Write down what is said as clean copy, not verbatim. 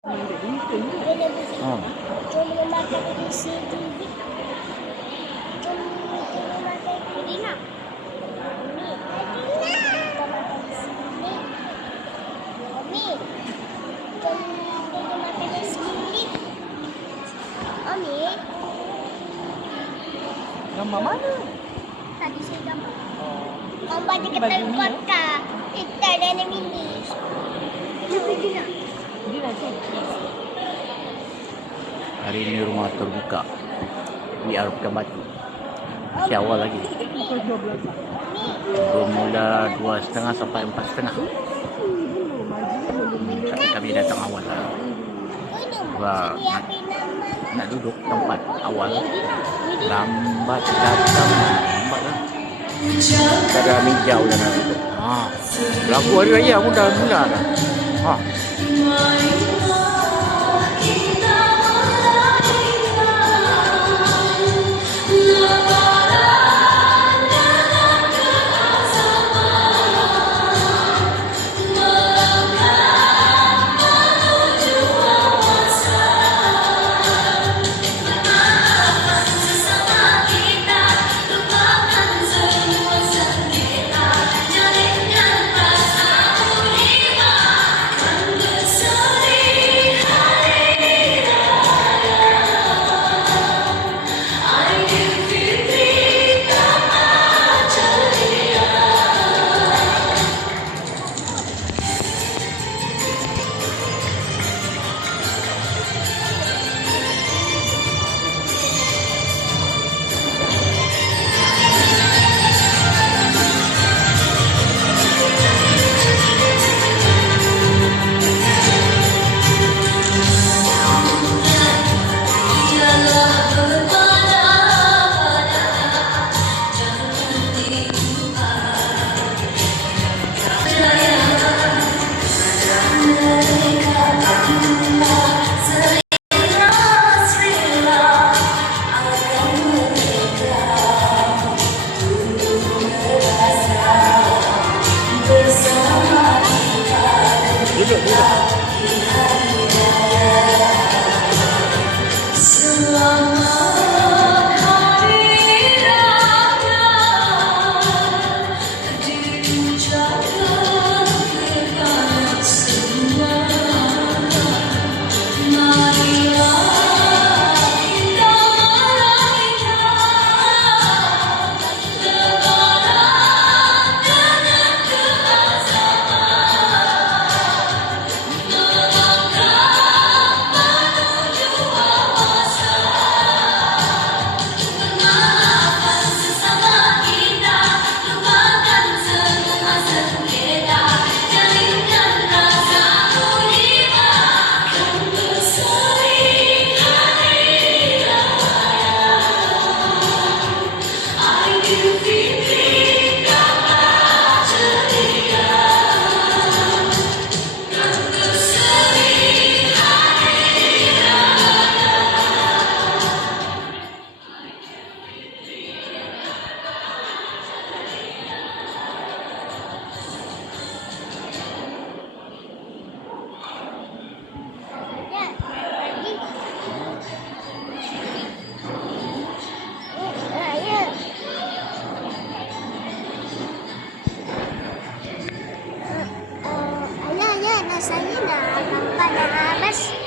Oh. Jom memakan di sini. Jom kita makan di mana? Kita makan di sini. Omi, jom kita makan di sini. Omi, Gambar mana? tadi saya gambar. Gambar dia kata kota. Kita ada mini. Dia Hari ini rumah terbuka VR Pekan Batu. Masih awal lagi. Bermula 2.30 sampai 4.30. Kami datang awal lah. Sebab nak duduk tempat awal. Lambat datang. Lambat lah. Tak ada meja dah nak duduk. Lagu hari raya aku dah mula dah. Saya nak nampak dah habis.